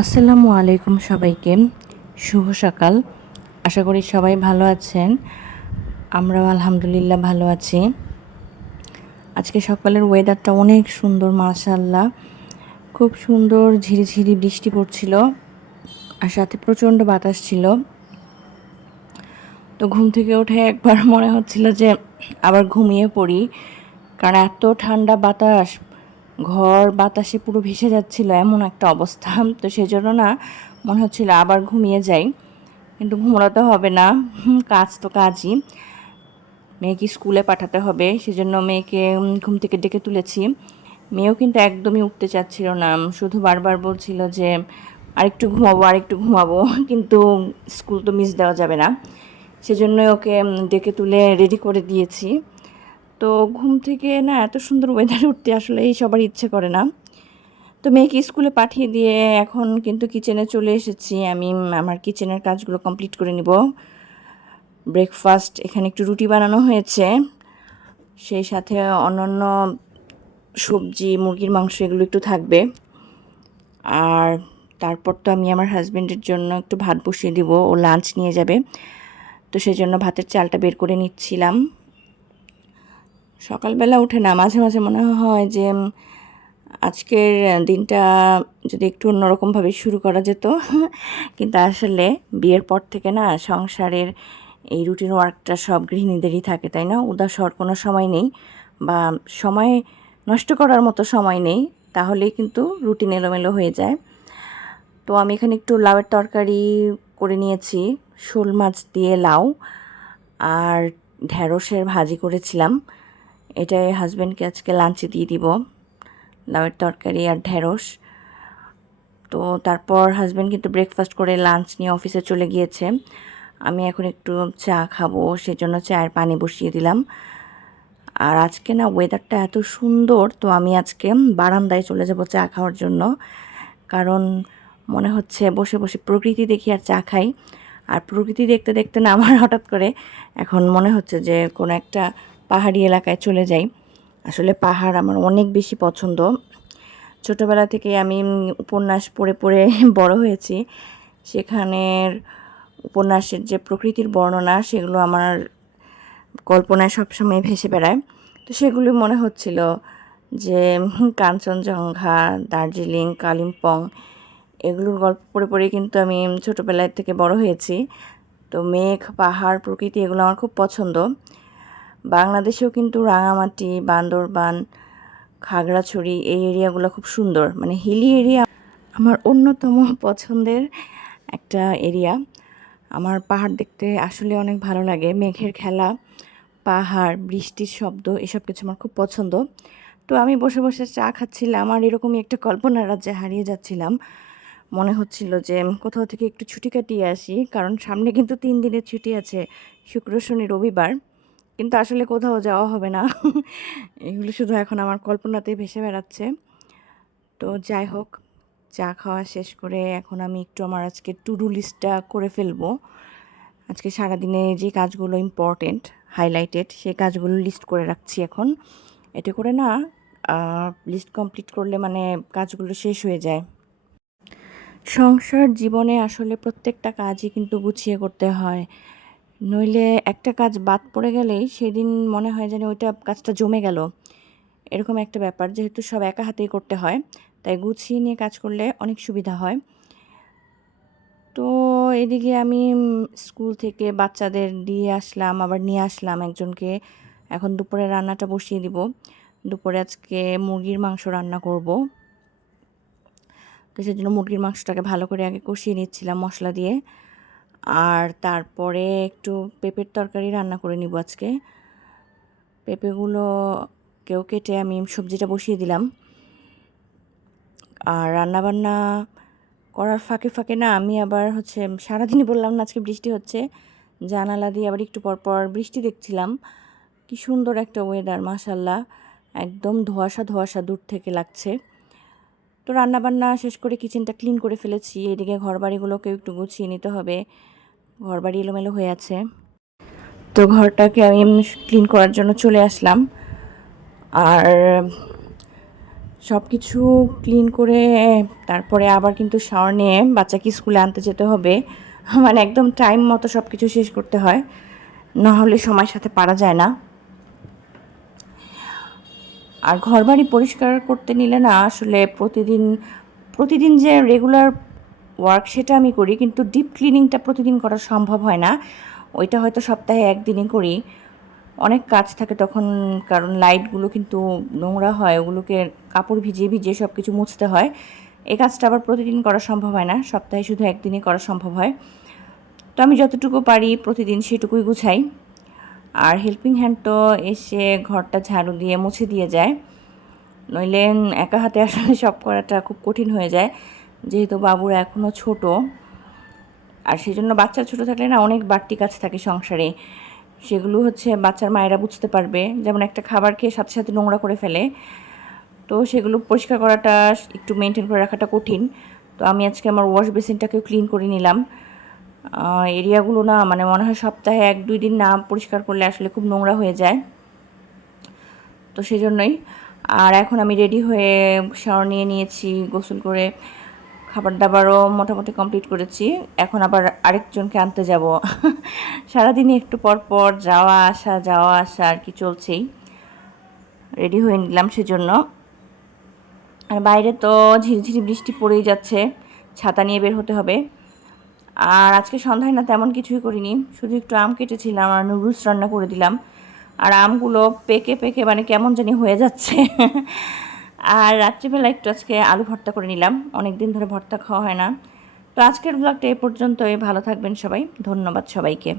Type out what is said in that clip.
আসসালামু আলাইকুম সবাইকে। শুভ সকাল। আশা করি সবাই ভালো আছেন। আমরাও আলহামদুলিল্লাহ ভালো আছি। আজকে সকালের ওয়েদারটা অনেক সুন্দর, মাশাআল্লাহ। খুব সুন্দর ঝিরিঝিরি বৃষ্টি পড়ছিল আর সাথে প্রচণ্ড বাতাস ছিল। তো ঘুম থেকে উঠে একবার মনে হচ্ছিল যে আবার ঘুমিয়ে পড়ি, কারণ এত ঠান্ডা বাতাস, ঘর বাতাসে পুরো ভেসে যাচ্ছিল, এমন একটা অবস্থা। তো সেজন্য না মনে হচ্ছিল আবার ঘুমিয়ে যাই, কিন্তু ঘুমোনো তো হবে না, কাজ তো কাজই। মেয়েকে স্কুলে পাঠাতে হবে, সেজন্য মেয়েকে ঘুম থেকে ডেকে তুলেছি। মেয়েও কিন্তু একদমই উঠতে চাচ্ছিল না, শুধু বারবার বলছিল যে আরেকটু ঘুমাবো আরেকটু ঘুমাবো, কিন্তু স্কুল তো মিস দেওয়া যাবে না। সেজন্যই ওকে ডেকে তুলে রেডি করে দিয়েছি। তো ঘুম থেকে না এত সুন্দর ওয়েদারে উঠতে আসলে সবার ইচ্ছে করে না। তো মেয়েকে স্কুলে পাঠিয়ে দিয়ে এখন কিন্তু কিচেনে চলে এসেছি। আমি আমার কিচেনের কাজগুলো কমপ্লিট করে নিব। ব্রেকফাস্ট এখানে একটু রুটি বানানো হয়েছে, সেই সাথে অন্যান্য সবজি, মুরগির মাংস এগুলো একটু থাকবে। আর তারপর তো আমি আমার হাজব্যান্ডের জন্য একটু ভাত বসিয়ে দিব, ও লাঞ্চ নিয়ে যাবে। তো সেই জন্য ভাতের চালটা বের করে নিচ্ছিলাম। সকালবেলা উঠে না মাঝে মাঝে মনে হয় যে আজকের দিনটা যদি একটু অন্যরকমভাবে শুরু করা যেত। কিন্তু আসলে বিয়ের পর থেকে না সংসারের এই রুটিন ওয়ার্কটা সব গৃহিণীদেরই থাকে, তাই না? উদাস হওয়ার কোনো সময় নেই, বা সময় নষ্ট করার মতো সময় নেই, তাহলেই কিন্তু রুটিন এলোমেলো হয়ে যায়। তো আমি এখানে একটু লাউয়ের তরকারি করে নিয়েছি, শোল মাছ দিয়ে লাউ আর ঢ্যাঁড়সের ভাজি করেছিলাম। এটাই হাজব্যান্ডকে আজকে লাঞ্চে দিয়ে দিব, লাউয়ের তরকারি আর ঢ্যাঁড়স। তো তারপর হাজব্যান্ড কিন্তু ব্রেকফাস্ট করে লাঞ্চ নিয়ে অফিসে চলে গিয়েছে। আমি এখন একটু চা খাবো, সেজন্য চায়ের পানি বসিয়ে দিলাম। আর আজকে না ওয়েদারটা এত সুন্দর, তো আমি আজকে বারান্দায় চলে যাব চা খাওয়ার জন্য, কারণ মনে হচ্ছে বসে বসে প্রকৃতি দেখি আর চা খাই। আর প্রকৃতি দেখতে দেখতে না আমার হঠাৎ করে এখন মনে হচ্ছে যে কোনো একটা পাহাড়ি এলাকায় চলে যাই। আসলে পাহাড় আমার অনেক বেশি পছন্দ। ছোটোবেলা থেকে আমি উপন্যাস পড়ে পড়ে বড় হয়েছি। সেখানের উপন্যাসের যে প্রকৃতির বর্ণনা, সেগুলো আমার কল্পনায় সবসময় ভেসে বেড়ায়। তো সেগুলি মনে হচ্ছিল যে কাঞ্চনজঙ্ঘা, দার্জিলিং, কালিম্পং, এগুলোর গল্প পড়ে পড়ে কিন্তু আমি ছোটোবেলায় থেকে বড় হয়েছি। তো মেঘ, পাহাড়, প্রকৃতি এগুলো আমার খুব পছন্দ। বাংলাদেশেও কিন্তু রাঙামাটি, বান্দরবান, খাগড়াছড়ি এই এরিয়াগুলো খুব সুন্দর, মানে হিলি এরিয়া আমার অন্যতম পছন্দের একটা এরিয়া। আমার পাহাড় দেখতে আসলে অনেক ভালো লাগে, মেঘের খেলা, পাহাড়, বৃষ্টির শব্দ, এসব কিছু আমার খুব পছন্দ। তো আমি বসে বসে চা খাচ্ছিলাম আর এরকমই একটা কল্পনার রাজ্যে হারিয়ে যাচ্ছিলাম। মনে হচ্ছিল যে কোথাও থেকে একটু ছুটি কাটিয়ে আসি, কারণ সামনে কিন্তু 3 দিনের ছুটি আছে, শুক্র, শনি, রবিবার। কিন্তু আসলে কোথাও যাওয়া হবে না। এগুলো শুধু এখন আমার কল্পনাতেই ভেসে বেড়াচ্ছে। তো যাই হোক, চা খাওয়া শেষ করে এখন আমি একটু আমার আজকে টু ডু লিস্টটা করে ফেলবো। আজকে সারাদিনে যে কাজগুলো ইম্পর্টেন্ট, হাইলাইটেড, সেই কাজগুলো লিস্ট করে রাখছি এখন। এতে করে না লিস্ট কমপ্লিট করলে মানে কাজগুলো শেষ হয়ে যায়। সংসার জীবনে আসলে প্রত্যেকটা কাজই কিন্তু গুছিয়ে করতে হয়, নইলে একটা কাজ বাদ পড়ে গেলেই সেদিন মনে হয় যেন ওইটা কাজটা জমে গেল, এরকম একটা ব্যাপার। যেহেতু সব একা হাতেই করতে হয়, তাই গুছিয়ে নিয়ে কাজ করলে অনেক সুবিধা হয়। তো এদিকে আমি স্কুল থেকে বাচ্চাদের দিয়ে আসলাম, আবার নিয়ে আসলাম একজনকে। এখন দুপুরে রান্নাটা বসিয়ে দিব। দুপুরে আজকে মুরগির মাংস রান্না করব। তো সেজন্য মুরগির মাংসটাকে ভালো করে আগে কষিয়ে নিচ্ছিলাম মশলা দিয়ে। আর তারপরে একটু পেঁপের তরকারি রান্না করে নিব আজকে। পেঁপেগুলোকেও কেটে আমি সবজিটা বসিয়ে দিলাম। আর রান্নাবান্না করার ফাঁকে ফাঁকে না আমি আবার সারাদিনই বললাম না আজকে বৃষ্টি হচ্ছে, জানালা দিয়ে আবার একটু পর পর বৃষ্টি দেখছিলাম। কি সুন্দর একটা ওয়েদার, মাশাল্লাহ, একদম ধোঁয়াশা ধোঁয়াশা দূর থেকে লাগছে। তো রান্নাবান্না শেষ করে কিচেনটা ক্লিন করে ফেলেছি। এদিকে ঘরবাড়িগুলোকেও একটু গুছিয়ে নিতে হবে, ঘরবাড়ি এলোমেলো হয়ে আছে। তো ঘরটাকে আমি ক্লিন করার জন্য চলে আসলাম। আর সব কিছু ক্লিন করে তারপরে আবার কিন্তু শাওয়ার নিয়ে বাচ্চাকে স্কুলে আনতে যেতে হবে। মানে একদম টাইম মতো সব কিছু শেষ করতে হয়, না হলে সময়ের সাথে পারা যায় না। আর ঘরবাড়ি পরিষ্কার করতে নিলে না আসলে প্রতিদিন যে রেগুলার ওয়ার্ক সেটা আমি করি, কিন্তু ডিপ ক্লিনিংটা প্রতিদিন করা সম্ভব হয় না। ওইটা হয়তো সপ্তাহে একদিনই করি। অনেক কাজ থাকে তখন, কারণ লাইটগুলো কিন্তু নোংরা হয়, ওগুলোকে কাপড় ভিজিয়ে ভিজিয়ে সব কিছু মুছতে হয়। এই কাজটা আবার প্রতিদিন করা সম্ভব হয় না, সপ্তাহে শুধু একদিনই করা সম্ভব হয়। তো আমি যতটুকু পারি প্রতিদিন সেটুকুই গুছাই। আর হেল্পিং হ্যান্ড তো এসে ঘরটা ঝাড়ু দিয়ে মুছে দিয়ে যায়, নইলে একা হাতে আসলে সব করাটা খুব কঠিন হয়ে যায়, যেহেতু বাবুরা এখনও ছোট। আর সেই জন্য বাচ্চা ছোট থাকলে না অনেক বাড়তি কাজ থাকে সংসারে, সেগুলো হচ্ছে বাচ্চার মায়েরা বুঝতে পারবে। যেমন একটা খাবার খেয়ে সাথে সাথে নোংরা করে ফেলে, তো সেগুলো পরিষ্কার করাটা একটু মেনটেন করে রাখাটা কঠিন। তো আমি আজকে আমার ওয়াশ বেসিনটাকেও ক্লিন করে নিলাম। এরিয়াগুলো না মানে মনে হয় সপ্তাহে 1-2 দিন না পরিষ্কার করলে আসলে খুব নোংরা হয়ে যায়, তো সেই জন্যই। আর এখন আমি রেডি হয়ে শাওয়ার নিয়ে নিয়েছি, গোসল করে খাবার দাবারও মোটামুটি কমপ্লিট করেছি। এখন আবার আরেকজনকে আনতে যাব। সারাদিনই একটু পর পর যাওয়া আসা আর কি চলছেই। রেডি হয়ে নিলাম সেজন্য। আর বাইরে তো ঝিরিঝিরি বৃষ্টি পড়েই যাচ্ছে, ছাতা নিয়ে বের হতে হবে। আর আজকে সন্ধ্যায় না তেমন কিছুই করিনি, শুধু একটু আম কেটেছিলাম আর নুডলস রান্না করে দিলাম। আর আমগুলো পেকে পেকে মানে কেমন জানি হয়ে যাচ্ছে। আর রাত্রিবেলা একটু আজকে আলু ভর্তা করে নিলাম, অনেক দিন ধরে ভর্তা খাওয়া হয় না। তো আজকের ব্লগটা এ পর্যন্তই। ভালো থাকবেন সবাই, ধন্যবাদ সবাইকে।